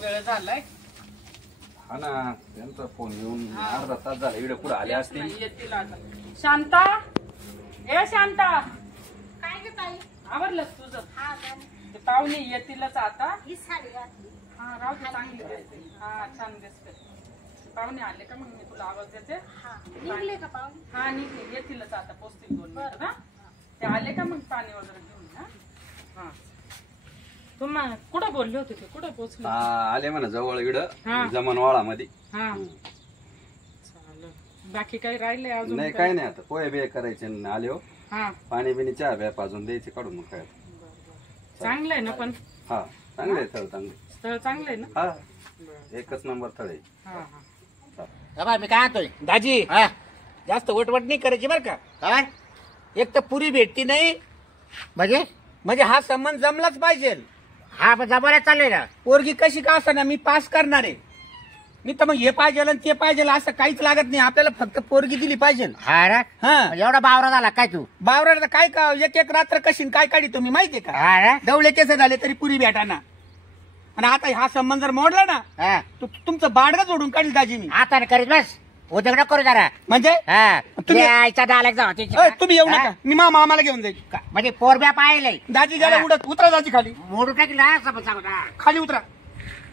वेळ झालाय. हा ना, त्यांचा फोन येऊन अर्धा तास झाला. इकडे पुढे आले असतील. येतील आता. शांता, ए शांता, काय ग ताई? आवरलं तुझं? हा झालं. ते पाहुणे येतीलच आता. ही साडी घातली. हा राहू दे, चांगली दिसते. हा छान दिसते. पाहुणे आले का मग मी तुला आवाज देते. हा निघले का पाहुणे? हा निघले, येतीलच आता, पोचतील 2 मिनिटं. हा ते आले का मग पाणी वगैरे घेऊन. हा तुम्हा कुठं बोलले होते ते? कुठं पोचले? आले म्हणा जवळ हा. इकडं जमनवाळा मध्ये. हा चालेल. बाकी काही राहिले अजून? नाही काही नाही, आता पोहे बिहे करायचे आणि आले हो. हा पाणी बिणी चहा बिया पाजून द्यायचे काढून मग काय. चांगलं आहे ना? पण हा चांगले आहे स्थळ, चांगले स्थळ चांगलं आहे ना? हा एकच नंबर स्थळ आहे. हा हा बाबा मी काय आणतोय दाजी हा जास्त वटवट नाही करायची बरं का. काय एक तर पुरी भेटती नाही, म्हणजे हा संबंध जमलाच पाहिजे. हा पण जमायला चाललंय ना. पोरगी कशी का असं मी पास करणार आहे. नाही तर मग हे पाहिजे आणि ते पाहिजे असं काहीच लागत नाही. आपल्याला फक्त पोरगी दिली पाहिजे. हा ना हा म्हणजे एवढा बावरा झाला काय तू? बावराला काय का एक एक रात्र कशी काय काढी तुम्ही माहितीये का. हा ना डवळे केस झाले तरी पुरी भेटाना. आणि आता हा संबंध जर मोडला ना हा तुमचं बाडगं जोडून काढील दाजी मी. आता नाही करीत बस उद्योग नको करू जरा. म्हणजे हा तुम्ही- यायचा डायलेक्ट जाऊ अय, तुम्ही येऊ नका, मी मामाला घेऊन जाईल. म्हणजे पोरब्या पाहिले दाजी गेला हा. उडत उतरा दाजी खाली मोडून टाकील ना समज सांगू ना. खाली उतरा.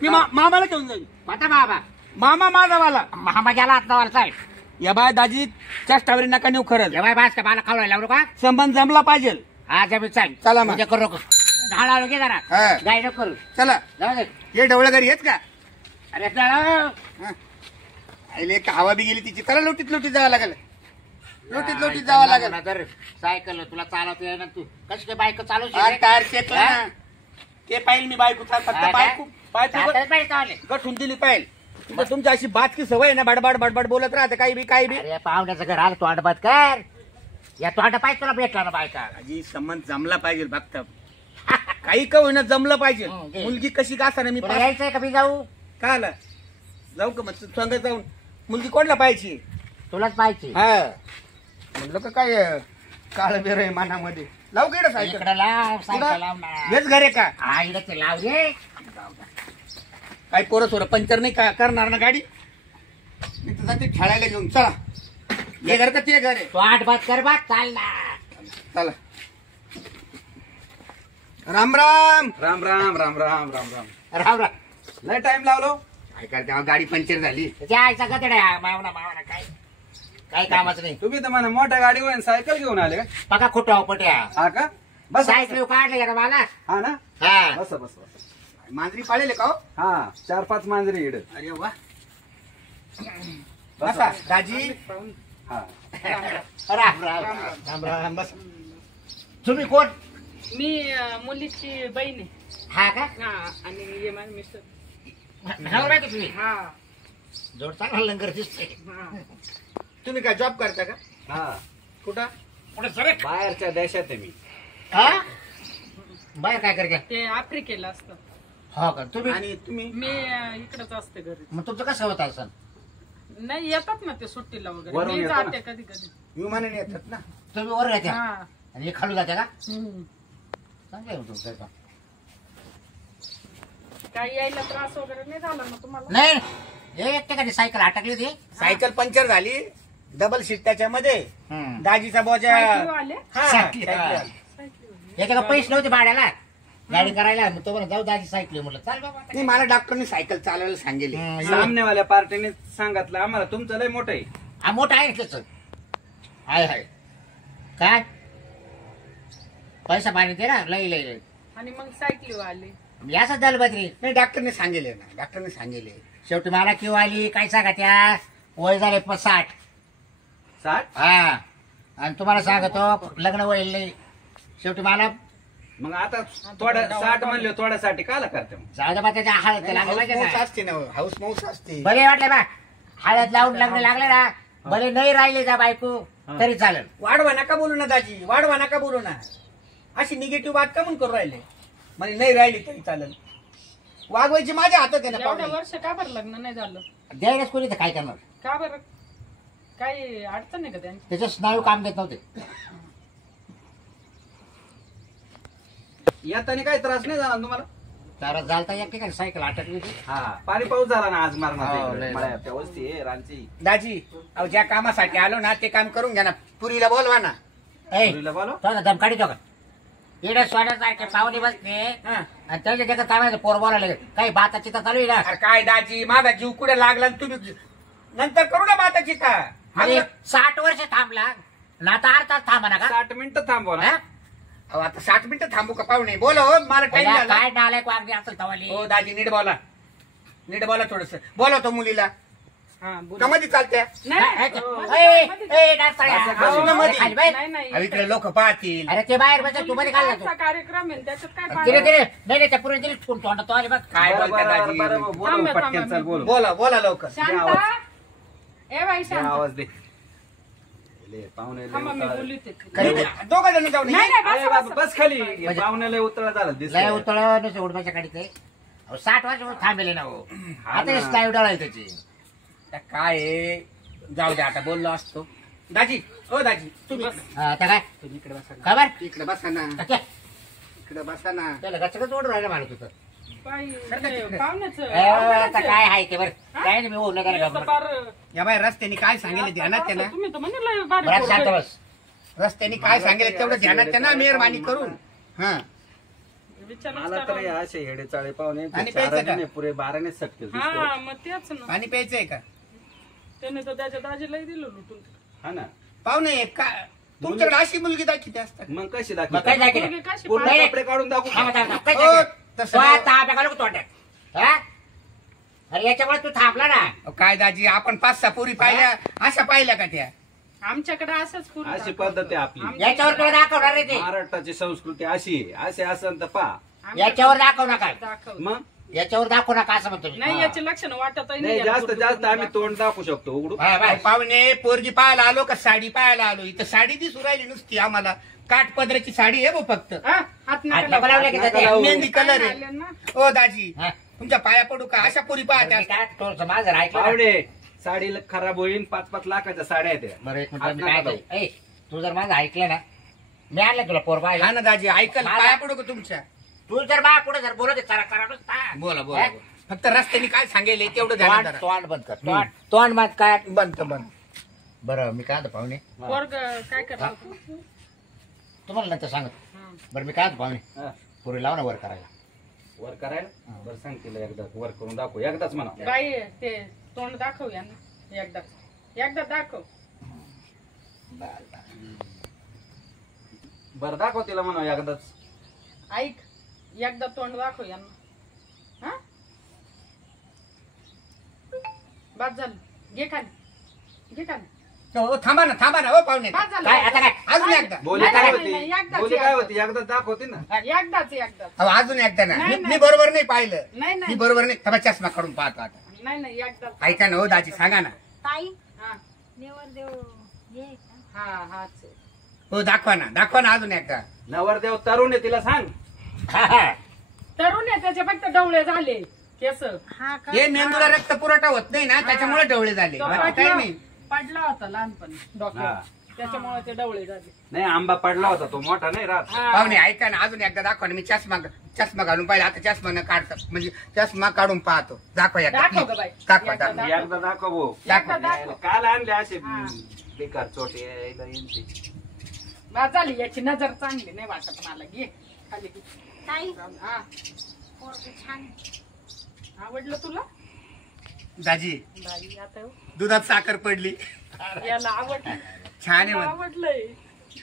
मी मामाला घेऊन जाईल. आता बाबा मामा माझावाला. मामा गेला आता साहेब या बाय दाजी चेष्टावरी नका नेऊ खरंच. जेव्हा बास का मला खावला लावू का? संबंध जमला पाहिजे. हा जमीन चाल चला मग. उद्या करू नको ढाळा घे जरा हा. गाय नको करू चला जाऊ दे. ये डवळं घरी येत का. अरे चला. आईले एक हवा बी गेली तिची. चला लोटीत लोटीत जावं लागेल. लोटीत जावं लागेल. तर सायकल तुला चालवता येणार तू कशी काय बाईक चालू टायर चेकला ना. ते पाहिजे मी बायको फक्त हा, बायको अरे गठून दिली पाहिजे. तुमची अशी बातकी सवय आहे ना, बडबड बडबड बोलत राहते काही बी काही बी. पाहुण्याचं घर आलं तोंड बंद कर. या तोंड पाहिजे तुला भेटला ना बायका. आजी संबंध जमला पाहिजे फक्त. काही का होईना जमलं पाहिजे. घे. मुलगी कशी का असणार मी तुला यायचंय का मी जाऊ? का आला जाऊ का मग संग जाऊन. मुलगी कोणला पाहिजे. तुलाच पाहिजे हा म्हणलं का काय काळ बेर आहे मनामध्ये. लावू का सायकल. इकडे लाव सायकल लाव ना. हेच घर आहे का. हा इकडे ते लाव रे. काही पोरं सोरं पंक्चर नाही करणार ना गाडी. मी तर जाते खेळायला घेऊन. चला हे घर का ते घर आहे. तू आठ बात कर बा चाल ना. चला राम राम. राम राम राम राम राम राम. राव राव लय टाइम लावलो. काय करते तेव्हा गाडी पंक्चर झाली. त्या आईचा गदड्या मावना मावना काय काही कामाचं नाही. तुम्ही तर म्हणा मोठ्या गाडीवर सायकल घेऊन आले का. बघा खोटं पट्या हा का. बस सायकल काढले का मला. हा ना. हा बस बस बस. मांजरी पाळेल का हो? हा 4-5 मांजरी इड. अरे वा. बसा. बसा दाजी. हा राम राम राम राम बस. तुम्ही कोण? मी मुलीची बहीण आहे. हा का हा आणि हे माझे मिस्टर. नवरा का तुम्ही? हा जोड चांगला लंगर दिसते. हा तुम्ही काय जॉब करता का. हा कुठं. पुढे सरे. बाहेरच्या देशात आहे मी. हा बाहेर काय करते? ते आफ्रिकेला असतं. हो का तुम्ही? आणि तुम्ही. मी इकडच असते घरी. मग तुमचं कसं होत असं? नाही येतात ना ते सुट्टीला वगैरे. वरून मी येतात जाते कधी कधी. विमानाने येतात ना. तुम्ही वर येते हा आणि हे खालू जाते का? हम्म. चांगलं आहे तुमचं काम. काही यायला त्रास वगैरे नाही झाला ना तुम्हाला? नाही हे एक ठिकाणी सायकल अटकली होती. सायकल पंक्चर झाली. डबल सीट त्याच्यामध्ये. हम्म. दाजीचा बोजा. सायकल आले. हा, सायकल. सायकल. याच्या पैसे नव्हते भाड्याला गाडी करायला. मग तो म्हणा जाऊ दाजी सायकल म्हटलं चाल बाबा. नाही मला डॉक्टरने सायकल चालवायला सांगितले. सामनेवाल्या पार्टीने सांगितलं आम्हाला तुमचं लय मोठं आहे. हा मोठा आहे त्याच हाय हाय काय पैसा पाणी दे ना लई लई लई. आणि मग सायकली आले. याच दलबद्री नाही डॉक्टरने सांगितले ना. डॉक्टरने सांगितले. शेवटी मला किंवा आली काय सांगा त्या वय झाले 60. 60. हा आणि तुम्हाला सांगतो लग्न वय नाही. शेवटी मला मग आता थोडं 60 म्हणले थोड्यासाठी काला करते मग. जाऊ दे बा त्याच्या हळद लागले पाहिजे हाऊस ना. असते ना. हाऊस माऊस असते. बरे वाटले बा हळद लावून लग्न लागले ना. भले नाही राहिले जा बायको तरी चालेल. वाढवा नका बोलू ना दाजी. वाढवा नका बोलू ना. अशी निगेटिव्ह बात का म्हणून करू राहिले. म्हणजे नाही राहिली तरी चालेल. वागवायची माझ्या हातात आहे ना. एवढ्या पाहुणे. वर्ष का बरं लग्न नाही झालं? द्यायलाच कोणी तर काय करणार. का बरं? काही अडचण आहे का त्यांची? त्याचे स्नायू काम देत नव्हते. येताना काही त्रास नाही झाला तुम्हाला. तर झालता एक ठिकाणी सायकल अटकली होती. हा पाणी पाऊस झाला ना आज हो, मारणार लय मळ्यात त्या वस्ती आहे रांची. दाजी अहो ज्या कामासाठी आलो ना ते काम करून घ्या ना. पुरीला बोलवा ना. ए, पुरीला बोलव. तो ना दम काढितो का इकडे सोन्यासारखे पाहुणे बसते हा. आणि त्याच्या जगात काय माहिती पोर बोलायला लागले. काही बाताची तर चालू आहे ना. अरे काय दाजी माझा जीव कुठे लागला आणि तुम्ही नंतर करू ना बाताची का. अरे 60 वर्ष थांबला ना आता अर्धाच थांबा ना का 60 मिनिटं थांबवा ना. हा? अहो आता 60 मिनिटं थांबू का पाहुणे बोला हो मला टाइम पहिला झाला. काय नालायक वागणी असेल तवाली. हो दाजी नीट बोला थोडस बोलवतो मुलीला हा बोल. का मध्ये चालत्या. नाही, ए, नाही. ए, ए, नाचताळ्या. असं ना मध्ये. खाली बाई. नाही, नाही. अहो, इकडे लोक पाहतील. अरे ते बाहेर बस तू मध्ये खाल्ला मुलगीचा कार्यक्रम आहे त्याच्यात काय तिने पाहिजे? तिने नाही नाही त्या पुढे दिली ठेवून तोंड तो आले बघ काय बरं, बोलता बरं, दाजी. बरं, बरं, बोलव थांबा, पटकन थांबा, चल मी- बोलव. बोला लवकर. शांता ए बाई दे शांता आवाज दे. ले, पाहुणे लय थांबा मी उतावळे. बोलते दोघं जण जाऊन नाही नाही अरे बस, बाबा, बस. बस खाली पाहुण्याला उतळा झाला लय दिसतंय. उतळ नसे उडवायच्या गाडीत 60 वर्ष थांबेले ना हो. हा आता ना. स्लाईड आहे त्याची. काय आहे? जाऊ दे आता बोललो असतो. दाजी ओ दाजी तुम्ही आता काय तुम्ही इकडे बसा ना. खबर इकडे बसा ना. अच्छा, इकडे बसा ना. त्याला गचकच ओढून राहिलं माणूस होतं. बाई, सरका हे तिकडे. पाहुण्याचं आता आवडायचं. काय आहे ते बरं हा? काय नाही मी ओढलं हे का तर फार- या बाई रस्त्याने काय सांगितलं ध्यानात त्या ना. तुम्ही तर म्हणजे लय भारी बरं शांत पोरगं आहे. बस. रस्त्याने काय सांगितलं तेवढं ध्यानात त्या ना मेहरबानी करून. हा विचारच मला तर करा. असे हेडे चाळे पाहुणे आणि प्यायचं का? चाराने पुरे 12ने सकतील हा मग तेच ना पाणी प्यायचंय का त्याने तर त्याच्या दाजीलाही दिलं लुटून हा ना. पाहुणे का तुमच्याकडे अशी मुलगी दाखवते असतात. मग कशी मग काय दाखव दाखवलं? पोरगी कशी पूर्ण पाहिजे? कपडे काढून दाखवू थांब, का? थांब, थांब. काय हो, दाखवलं? तसं तो नाही. आता आंब्या घालू का तोंडात? हा? अरे याच्यामुळे तू थांबला ना. अहो, काय दाजी आपण 5-6 पोरी पाहिल्या अशा पाहिल्या का त्या. आमच्याकडे असंच पूर्ण अशी पद्धत आहे आपली. याच्यावर तुला दाखवणार रे ते. महाराष्ट्राची संस्कृती अशी आहे. असे असेल तर पहा. याच्यावर दाखव नका. दाखव मग याच्यावर दाखवू नका असं म्हणतो मी. नाही याची लक्षणं वाटत नाही जास्त जास्त आम्ही तोंड दाखवू शकतो उघडू. हा, अहो, बाय. पाहुणे पोरगी पाहायला आलो का साडी पाहायला आलो. इथं साडी दिसू राहिली नुसती आम्हाला. काठ पदराची साडी आहे भाऊ फक्त. हात हात नका नको लावले की नका जाते. लावू. मेहंदी कलर आहे. आले ना. ओ दाजी हा. तुमच्या पाया पडू का अशा पोरी पाहत्या. मी काय थोडंसं माझं ऐकलं ना. पावडे साडी खराब होईल 5-5 लाखाच्या साड्या आहेत त्या. बरं एक हात मिनिट मी नका काय लावू. करू? ए, तू जर माझं ऐकलं ना मी आणलं तुला पोर हा पाहिला ना दाजी ऐकल माझा- पाया पडू का तुमच्या. तू जर बा पुढे जर बोलत चरा चरा बोला बोला बोला. फक्त रस्त्याने काय सांगेल तेवढं ध्यानात धरा. तोंड बंद कर तोंड मत काय बंद बंद. बरं मी काय म्हणतो पाहुणे पोरग काय करतो तुम्हाला नंतर सांगत बरं मी काय म्हणतो पाहुणे हा. पुरी लाव ना वर करायला. वर करायला बरं सांग तिला एकदा वर करून दाखव एकदाच म्हणा. बाई ते तोंड दाखव यांना एकदा दाखव बरं दाखव तिला म्हणा एकदाच. ऐक एकदा तोंड दाखव यांना हा बाद झालं घे खाली हो थांबा ना हो पाहुणे. बाद झालं काय आता काय अजून एकदा. बोली नाही, काय नाही, होती नाही, एकदाच, बोली काय एकदाच. होती एकदा दाखवते ना. एकदाच अहो, अजून एकदा ना नाही, मी नाही. बरोबर नाही पाहिलं. नाही मी नाही बरोबर नाही थांबा चष्मा काढून पाहतो आता. नाही एकदाच ऐका ना हो दाजी सांगा ना. ताई हा नेवरदेव हे आहे का? हा हाच आहे. हो दाखवा ना अजून एकदा. नवरदेव तरुण आहे तिला सांग. हा, हा. तरुण आहे त्याचे फक्त डवळे झाले केस हा का हे मेंदूला रक्त पुरवठा होत नाही ना त्याच्यामुळे डवळे झाले तो बाकी काही नाही. पडला होता लहानपणी डॉक्टर हा. त्याच्यामुळे ते डवळे झाले नाही आंबा पडला होता तो मोठा नाही राहत. हा. पाहुणे ऐका ना अजून एकदा दाखवा ना. मी चष्मा घालून पाहिजे आता चष्मा न काढतो म्हणजे चष्मा काढून पाहतो. दाखवा एकदा दाखव गं बाई. दाखवा एकदा दाखवा. दाखव. एकदा दाखव भाऊ. एकदा दाखव काल आणले असे हा. बेकार चोटे यायला यांचे. बाद झाली याची नजर चांगली नाही वाटत मला घे खाली घे. ताई हा पोरगं छान आहे. आवडलं तुला दाजी बाई आता हो. दुधात साखर पडली. याला आवडलं छान आहे तुला म्हण. आवडलंय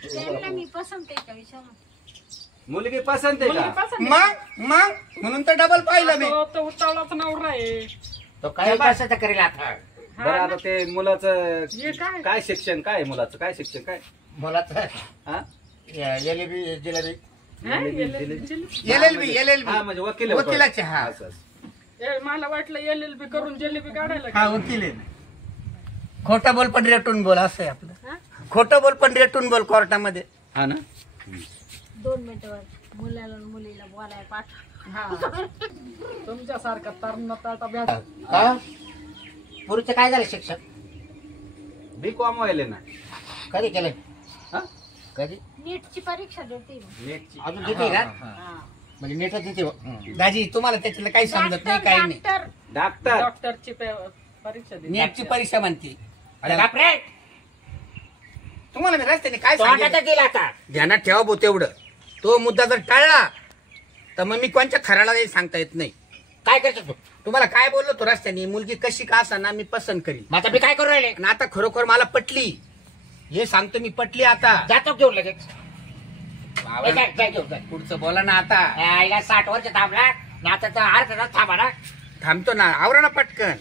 त्यांना मी पसंत आहे का विचारू मुलगी पसंत आहे मुलगी का? पसंत आहे. मग म्हणून तर डबल पाहिलं मी. तो तर उतावळाच नवरा आहे तो काही कसं तर करेल आता बरं आता ते मुलाचं हे काय काय शिक्षण काय आहे मुलाचं काय शिक्षण काय मुलाचं हा? जिलेबी जिलेबी हा? LLB हा म्हणजे वकील आहे वकिलाचे हा असं, असं. ए, मला वाटलं LLB करून जिलेबी काढायला हा गेली. वकील आहे ना. खोटं बोल पण रेटून बोल असं आहे आपलं. हा? खोटं बोल पण रेटून बोल कोर्टामध्ये. हा ना 2 मिनिटं मुलाला आणि मुलीला बोलायला पाठवा हा तुमच्यासारखा तरुण ताटा भेट का पुरीचं काय झालं शिक्षण B.Com व्हायले ना. कधी केलं हा? कधी नीटची परीक्षा देते मी. नेटची. अजून किती का हा म्हणजे नेटच तिथे दाजी तुम्हाला त्याच्यातलं काही समजत नाही काही नाही. डॉक्टर डॉक्टरची परीक्षा दिली. नेटची परीक्षा म्हणते. अरे बापरे तुम्हाला मी रस्त्याने काय तोंडातच सांगितलं दिला आता. ध्यानात ठेवा भाऊ तेवढं. तो मुद्दा जर टाळला तर मग मी कोणच्या खराला काही सांगता येत नाही. काय करतो तू? तुम्हाला काय बोललो तो रस्त्याने, मुलगी कशी का असाना मी पसंत करील. मग आता मी काय करू राहिले? आणि आता खरोखर मला पटली, हे सांगतो मी, पटली आता. जातो घेऊन लगेच. ए, काय घेऊन जा. पुढचं बोला ना आता. आईला 60 वर्ष थांबला ना आता तर अर्धा तास थांबा ना. थांबतो ना, आवरा ना पटकन.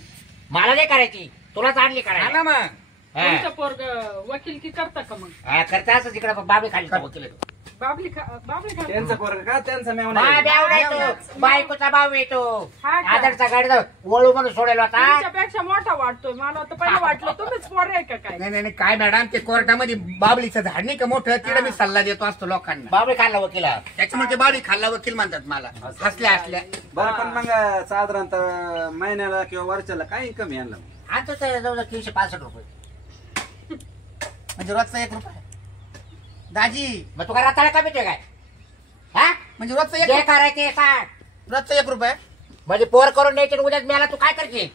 मला नाही करायची, तुलाच आणली हा करायला. ना मग. तुमचं पोरग वकील करता का मग? करता असं तिकडे बाबी खाली वकील आहे तो. बाबली त्यांचं पोरग का त्यांचा मेवना हा, आहे? बेवडा येतो, बायकोचा भाऊ येतो. हा का? आदरचा गाडी वळू म्हणून सोडेल होता. तुमच्यापेक्षा मोठा वाटतोय मला. तर पहिलं वाटलं तुम्हीच पोर आहे का काय? नाही नाही नाही, काय मॅडम, ते कोर्टामध्ये बाबलीचं झाड नाही का मोठं, तिकडे मी सल्ला देतो असतो लोकांना. बाबी खाल्ला वकिला. त्याच्यामुळे ते बाबली खाल्ला वकील म्हणतात मला. हसल्या हसल्या. बरं पण मग साधारणतः महिन्याला किंवा वर्षाला काय इन्कम यांना? आता तर जवळ 365 रुपये. म्हणजे रोजचा 1 रुपया. दाजी मग तू काय राताला कमी काय? हा, म्हणजे रोजचा जे 1 करायचे सांग. रोजचा 1 रुपया. म्हणजे पोर करून द्यायचे उद्याच मिळाला तू काय करशील?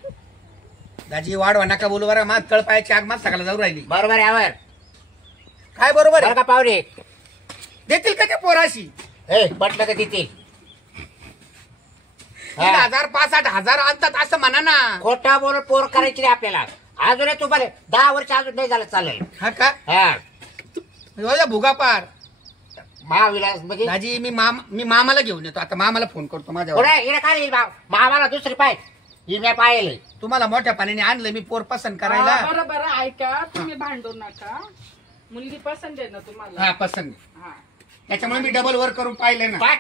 दाजी वाढवा नका बोलू बरं, माझ तळपायाची आग माझ सकाळला जाऊ राहिली. बरोबर आहे यावर. काय बरोबर बरं आहे? का पाहुणे? देतील का त्या पोराशी? ए म्हटलं तर देतील. 3,000 65,000 आणतात असं म्हणा ना. खोटा बोलून पोर करायची नाही आपल्याला. अजून तुम्हाला 10 वर्ष अजून नाही झालं चालेल. हा का? हा, एवढा भुगा पार. महाविलास म्हणजे दाजी मी मामाला घेऊन येतो आता. मामाला फोन करतो माझ्या. थोडा इकडे काय येईल मामाला दुसरी पाय ही मी पाहिले. तुम्हाला मोठ्या पाण्याने आणलं मी पोर पसंत हा, करायला. बरं बरं ऐका, तुम्ही भांडू नका. मुलगी पसंत आहे ना तुम्हाला? हा पसंत. हा. त्याच्यामुळे मी डबल वर करून पाहिलं ना. काय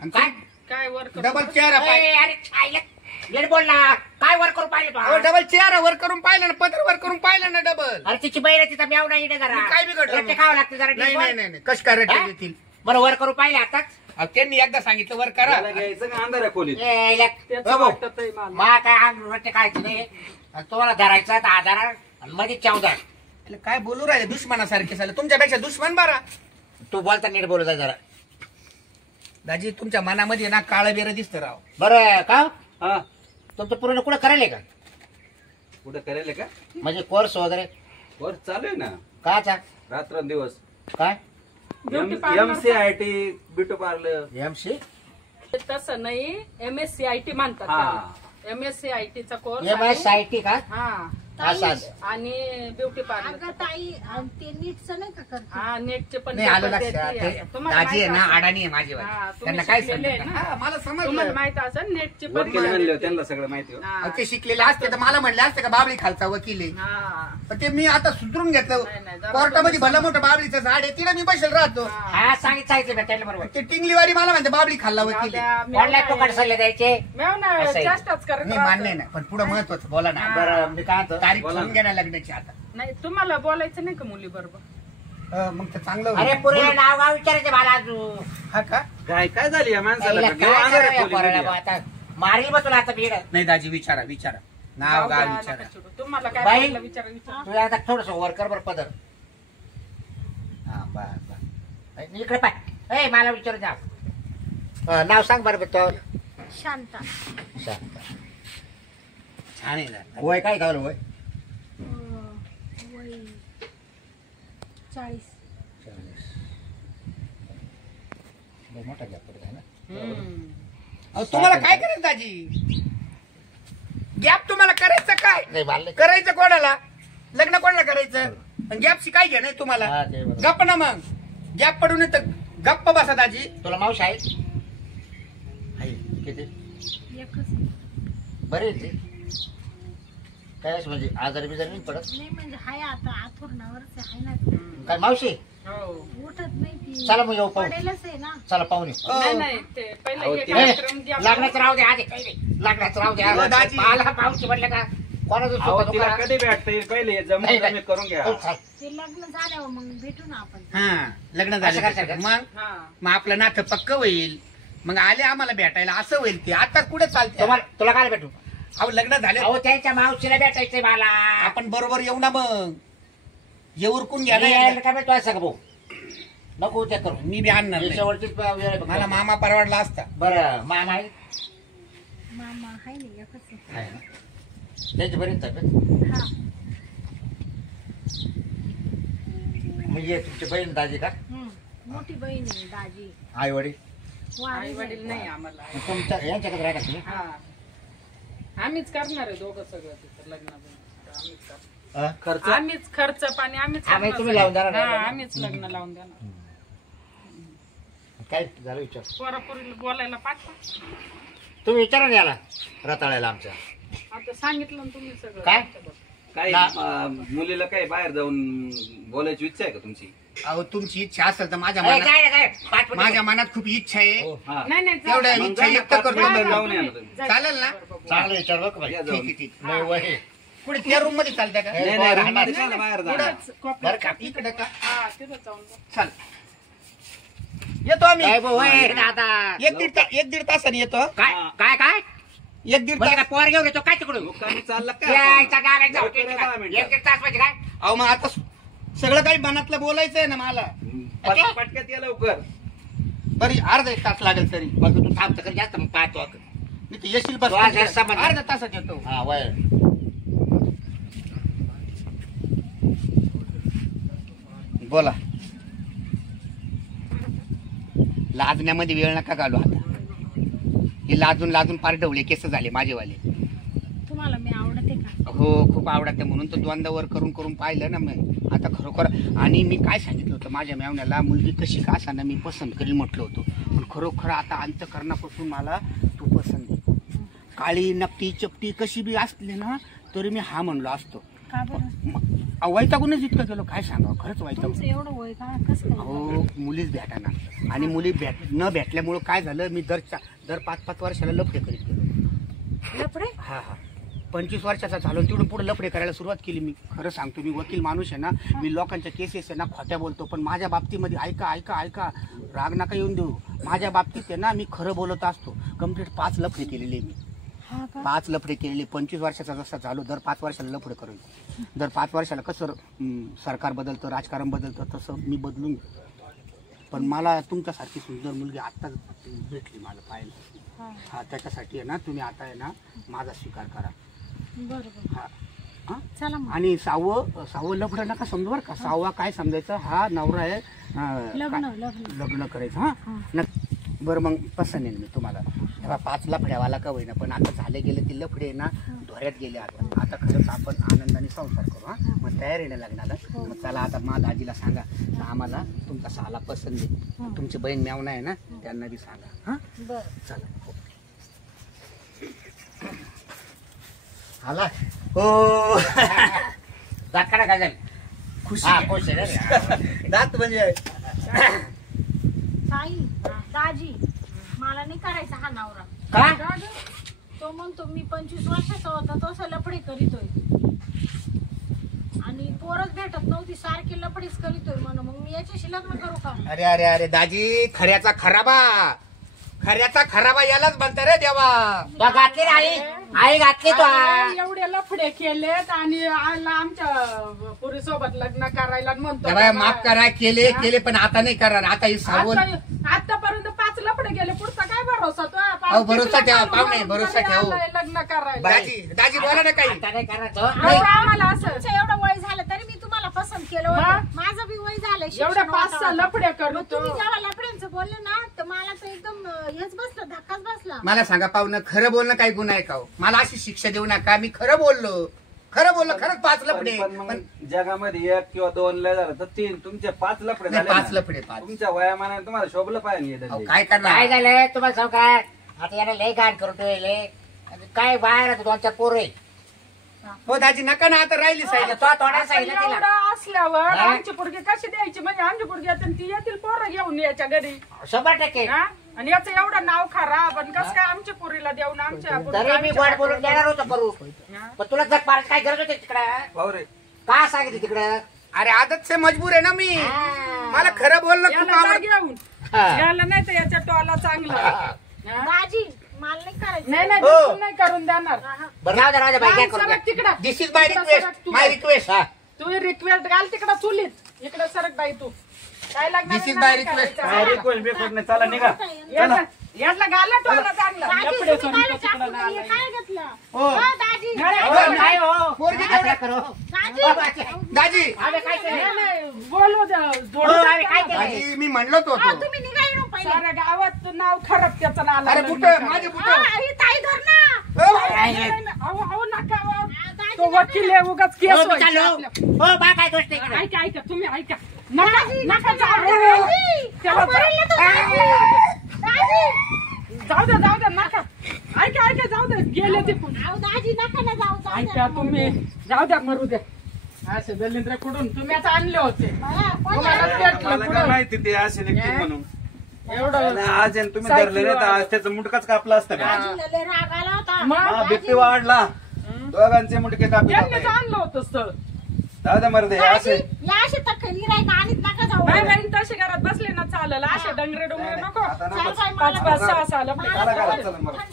आणि काय? काय वर डबल चेहरा पाहिलं. ए, अरे छायला. नीट बोल ना. काय वर करून पाहिले अहो, तू? डबल चेहरा वर करून पाहिलं ना, पदर वर करून पाहिलं ना डबल. अरे तिची बहीण तिचा मेवडा इकडे जरा मी काय बिघडलं? रट्टे खावं लागते जरा. नाही नाही नाही कश काय रेट हा? देतील? बरं वर करून पाहिले आताच. अहो, त्यांनी एकदा सांगितलं वर करा. याला घ्यायचं का अंधाऱ्या खोलीत? ए, त्याचं हो, वाटत आहे मला. मा काय अंग रट्टे खायचे नाही. आणि तुम्हाला धरायचा 10,000 आणि मध्ये 14. એટલે काय बोलू राहिले दुश्मनासारखे झाले. तुमच्यापेक्षा दुश्मन बारा. तू बोलता नीट बोलत आहे जरा. दाजी तुमच्या मनामध्ये ना काळं बेर दिसतं राव. बरं का हा तुमचं पूर्ण कुठं करायला का? कुठं करेल का? म्हणजे कोर्स वगैरे वर चालू आहे ना काचा रात्रंदिवस. काय? Beauty parlour MCIT beauty parlour. MC तसं नाही, MSCIT म्हणतात हा. त्याला. MSCIT चा कोर्स MSIT का? हा. असं असं. आणि ब्युटी अगं पार्लर. ताई आणि ते नीटचं नाही का करते? हा, नेटचे पण नाही आलं पेपर लक्षात. देते. ते तुम्हाला दाजी आहे माहित ना असेल. अडाणी आहे माझी वाली. हा, तुम्ही त्यांना काय शिकलेले आहे समजलं? ना? हा, मला तुम्हाला समजलं. माहित असेल नेटचे पण वकील म्हणले त्यांना सगळं माहिती होतं. हा. अहो, ते शिकलेले असते तर मला म्हणले असते का बाबळी खालचा वकील आहे. हा. पण ते मी आता सुधरून घेतलं. नाही, नाही, जरा कोर्टामध्ये तुम्ही भलं मोठं बाबळीचं झाड आहे, तिला मी बसेल राहतो. हा. हा सांगितलं भेटायला बरोबर. ते टिंगलीवाडी मला म्हणते बाबळी खाल्ला वकील आहे. ऑनलाईन फुकट सल्ले द्यायचे. मेवना असं आहे. जास्तच करत नाही राहतो. मान्य नाही पण पुढे महत्वाचं बोला ना. हा. बरं मी काय म्हणतो? तारीख बोला ठरवून ना. घ्या ना लग्नाची आता. नाही, तुम्हाला बोलायचं नाही का मुली बरोबर? मग तर चांगलं होईल. अरे पुरे बोलू. नाव गाव विचारायचे मला अजून. हा का? काय झाली या माणसाला? आईला घेऊ काय अंधाऱ्या करावं या पोराला खोलीमध्ये. बा आता? मारील बा तुला आता भीड. नाही दाजी विचारा विचारा. नाव जाऊ गाव द्या, विचारा. नका चिडू. तुम्हाला काय बाई? वाटलं विचारा. तू आता थोडस वर कर बरं पदर. हा बर बर. इकडे पाय. ए मला विचारू द्या. नाव सांग बरं तो. शांता. छान आहे ना. वय काय गावलं वय? वय 40. मोठा गॅप पडत आहे ना. हम्म. अहो, तुम्हाला काय करायचं दाजी? गॅप तुम्हाला करायचं काय? नाही मारले. करायचं कोणाला? लग्न कोणाला करायचं? गॅप शिकाय घ्या नाही तुम्हाला. हा, ते बरोबर. गप्प ना मग. गॅप पडून येतं. गप्प बसा दाजी. तुला मावशी आहे? आहे. किती? एकच आहे. बरे आहे ते. काय असं म्हणजे आजारी बिजारी नाही पडत? नाही म्हणजे हाय आता आथुरणावरच आहे ना. काय मावशी हो. उठत नाही ती. चला मग येऊ पाहू. पडेलच आहे ना. चला पाहून येऊ. नाही नाही, ते पहिले अहो, हे ते- कार्यक्रम घ्या. लग्नाचं राहू द्या आधी काही नाही. लग्नाचं राहू द्या. हो, दाजी. मला पावशी म्हटलं का कोणाचं अहो, सुख तिला दुःख कधी भेटता येईल पहिले जमून नाही, नाही. जमी करून घ्या. हो, चाल. ते लग्न झाल्यावर मग भेटू ना आपण. हा लग्न असं करशाल झालं का? मग हा. मग आपलं नातं पक्क होईल. मग आले आम्हाला भेटायला असं होईल. ते आता कुठे चालते? तुम्हाला तुला काय भेटू? अहो लग्न झाले अहो त्यांच्या मावशीला भेटायचंय मला. आपण बरोबर येऊ ना मग. ये उरकून घ्या मी यायला ना. काय भेटतो असं का भाऊ? नको उद्या करू. मी बी आणणार नाही. शेवटचीच वेळ आहे बघ. मला मामा परवडला असता. बरं मामा आहे मामा आहे ना एकच आहे. आहे ना? त्याची बरीच तब्येत हा म्हणजे तुमची बहीण दाजी का? मोठी बहीण आहे दाजी. आई वडील आई वडील नाही आम्हाला. तुमच्या यांच्याकडे राहता तुम्ही? हा आम्हीच करणार आहे दोघं सगळं तिथं लग्न आम्हीच करणार. हा? खर्च आम्हीच खर्च पाणी आम्हीच आम्ही करणार तुम्ही लावून सगळं. देणार हा, नाही. आम्हीच लग्न लावून देणार. काय झालं विचार पोरापोरीला बोलायला पाठवा. तुम्ही विचारा ना याला रताळ्याला आमच्या आता सांगितलं ना तुम्ही सगळं. काय? काय मुलीला काय बाहेर जाऊन बोलायची इच्छा आहे का तुमची? अहो तुमची इच्छा असेल तर माझ्या ए, मनात काय रे, काय? पाच मिनिटं. माझ्या मनात खूप इच्छा आहे. हो. हा. नाही नाही तेवढ्या मग इच्छा जा ना, व्यक्त 5 करतो. मिनिटात जाऊन या ना तुम्ही. चालेल ना? चांगलं विचार बघ बाई. या ठीक जाऊन. आहे ठीक आहे. नाही वय हे. कुठे त्या रूम मध्ये चालत्या का? नाही नाही room मध्ये कशाला बाहेर जा. बरं का इकडे का? हा तिथं जाऊन बघ. चाल येतो आम्ही. काय भाऊ, ए, दादा. एक दीड तासाने येतो. काय काय काय एक दीड म्हणजे तास. काय पोर घेऊन येतो काय तिकडून मुक्कामी चालला काय यायचा आपण? गागायचा लवकर या 10 मिनिटात. एक दीड तास म्हणजे काय अहो मग आता सगळं काही मनातलं बोलायचं आहे ना मला. पटक्यात या लवकर. बरी अर्धा एक तास लागेल तरी. मग तू थांबतं कर जास्त मग पाहतो मी ते येशील बस तो आज जास्त समज. अर्धा तासात येतो. हा वय बोला. लाजण्यामध्ये वेळ नका घालू आता. हे लाजून लाजून पार डवले केस झाले माझेवाले. तुम्हाला मी आवडते का? हो खूप आवडते म्हणून तर द्वंद्व वर करून करून पाहिलं ना मी आता खरोखर. आणि मी काय सांगितलं होतं माझ्या मेवण्याला मुलगी कशी का असा ना मी पसंत करील म्हटलं होतं. पण खरोखर आता अंतकरणापासून मला तू पसंत आहे. काळी नकटी चपटी कशी बी असली ना तरी मी हा म्हणलो असतो. का बरं? वैतागूनच इतकं केलं काय सांगावं खरंच वैतागून. तुमचं एवढं वय का कसं काय? हो मुलीच भेटाना. आणि मुली न भेटल्यामुळं काय झालं मी दर 5-5 वर्षाला लफडे करीत गेलो. लफडे? हा हा 25 वर्षाचा झालो तिकडून पुढे लफडे करायला सुरुवात केली. मी खरं सांगतो मी वकील माणूस आहे ना. मी लोकांच्या केसेस आहे ना खोट्या बोलतो पण माझ्या बाबतीमध्ये ऐका राग नका येऊन देऊ. माझ्या बाबतीत आहे ना मी खरं बोलत असतो. कंप्लीट 5 लफडे केलेले मी. हा का? 5 लफडे केलेले. 25 वर्षाचा जसा झालो दर 5 वर्षाला लफडे करेल. दर 5 वर्षाला कसं सरकार बदलतं राजकारण बदलतं तसं मी बदलून गेलो. पण मला तुमच्यासारखी सुंदर मुलगी आत्ताच भेटली मला पाहायला. हा त्याच्यासाठी आहे ना तुम्ही आता आहे ना माझा स्वीकार करा. बरोबर. हा हा? चला मग. आणि सहावं लफडं नका समजू बरं का. 6वा काय समजायचं हा नवरा आहे. लग्न करायचं. हा बरं मग पसंत येईल मी तुम्हाला. तेव्हा 5 लफड्यावाला का होईना पण आता झाले गेले ते लफडे ना धोऱ्यात गेले. आता खरंच आपण आनंदाने संसार करू. हा मग तयारीने लग्नाला. मग चला आता माझ्या आजीला सांगा आम्हाला तुमचा साला पसंत आहे. तुमची बहीण मेवना आहे ना त्यांना बी सांगा. हा बरं. चला. आला हो दाखडा काय झालं खुशी हा खुश आहे रे. दात म्हणजे ताई दाजी मला नाही करायचा हा नवरा. का तो म्हणतो मी 25 वर्षाचा होता तो लफडे करीतोय आणि पोरच भेटत नव्हती सारखी लफडीच करीतोय म्हणून मग मी याच्याशी लग्न करू का? अरे दाजी खऱ्याचा खराबा यालाच म्हणता रे देवा. तो घातली रे आई घातली तो अरे, एवढे लफडे केलेत आणि आमच्या पुरी सोबत लग्न करायला म्हणतो जरा माफ करा. केले पण आता नाही करणार. आता ही सावध. आतापर्यंत 5 लफडे गेले पुढचा काय भरोसा तो? अहो, भरोसा ठेवा, पाहुणे, भरोसा ठेवा. लग्न करायला दाजी बोला ना काही. आता नाही करणार तो. अहो, आम्हाला असं तुमचं एवढं वय झालं तरी मी तुम्हाला पसंत केलं होतं. माझं बी वय झालं एवढे 5-6 लफडे करतो. तुम्ही जेव्हा लफड्यांचं बोलले ना तर मला तर एकदम हेच बसलं धक्काच बसला. मला सांगा पाहुणं खरं बोलणं काही गुन्हा आहे का हो? मला अशी शिक्षा देऊ नका. मी खरं बोललो खरंच 5 लफडे. पण मग जगामध्ये 1 किंवा 2 लय झालं तर 3 तुमचे 5 लफडे नाही, झाले 5 ना. लफडे 5. तुमच्या वयामानाने तुम्हाला शोभलं पाहिजे. अहो, काय काय करणार. झालं तुम्हाला सांग काय आता याने लय घाण करून ठेवले काय बाहेर 2-4 पोरं आहे. हो दाजी नका ना आता राहिली साहेब. तो थोडा सांगितलं तिला एवढं असल्यावर हा? आमची पोरगी कशी द्यायची म्हणजे आमची पोरगी येते आणि ती येतील पोरं घेऊन याच्या घरी 100% हा? आणि याचं एवढं नाव खराब आणि कसं काय आमच्या पोरीला देऊन आमच्या तरी मी गोड बोलून देणार होतो करू पण तुला जग पार काय गरज होती तिकडं भाऊ रे का सांगितलं तिकडं अरे आदत से मजबूर आहे ना मी. मला खरं बोलणं खूप याला आवडतं. घेऊन हा. याला नाही तर याच्या टोला चांगला हा? दाजी मला नाही करायचं. नाही हो. बिलकुल नाही करून देणार बरं राहू दे बाई काय सांग करू सरक तिकडं दिस इज माय रिक्वेस्ट. तू माय रिक्वेस्ट. तू रिक्वेस्ट घाल तिकडं चुलीत इकडे सरक बाई तू काय लागणार This is नाही my करायचं. request. काय रिक्वेस्ट बिक्वेस्ट नाही, चला निघा. यातला घाला तो आता चांगला. दाजी, लफडे तुम्ही सोडून काय तो तिकडं चाकू नालायक. हे काय घेतलं हो. हा, दाजी नाही हो पोरगी असं तेवढं- करू. दाजी दाजी आम्ही काय केलं? नाही, नाही, बोलू द्या. हो, जोडून आम्ही काय द्या. केलं? दाजी मी म्हणलोच हा, होतो. तुम्ही निघा इकडून पहिले साऱ्या गावात नाव खराब त्याचं नाला. अरे बुट माझे बुट हा, ही ताई धर ना अहो नका अहो. हा, दाजी, तो वकील आहे उगाच केस हो, मी व्हायचे चाललो. आपल्या. हो बा काय गोष्ट आहे? ऐका ऐका तुम्ही ऐका नका नका जाऊ दाजी, त्याला अहो, बरं ना तो दाजी. दाजी जाऊ द्या नका ऐका ऐका जाऊ द्या गेले ते पण अहो, दाजी नका ना जाऊ जाऊ ऐका द्या. तुम्ही जाऊ द्या मरू द्या असे दलिंद्र कुठून तुम्ही आता आणले होते हा, कोण तुम्हाला आहे? पेटलं मला काय कुठून माहिती ते असे निघतील म्हणून. एवढं आज आहे ना, तुम्ही धरले नाही तर आज त्याचं मुंडकाच कापलं असतं का? दाजीला लय राग आला होता मग हा बिबटी वाढला, दोघांचे मुंडके कापले त्यांनीच आणलं होतं स्थळ दादा मरदे दाजी, असे या अशी तक्कली राहील आणि नका जाऊ नाही नाही तसे घरात बसले ना चालेल असे डंगरे डोंगरे नको आता चल नको. बाई, पाच मला पाच सहा सहा लफडे चला घरात, चला मग. थंडी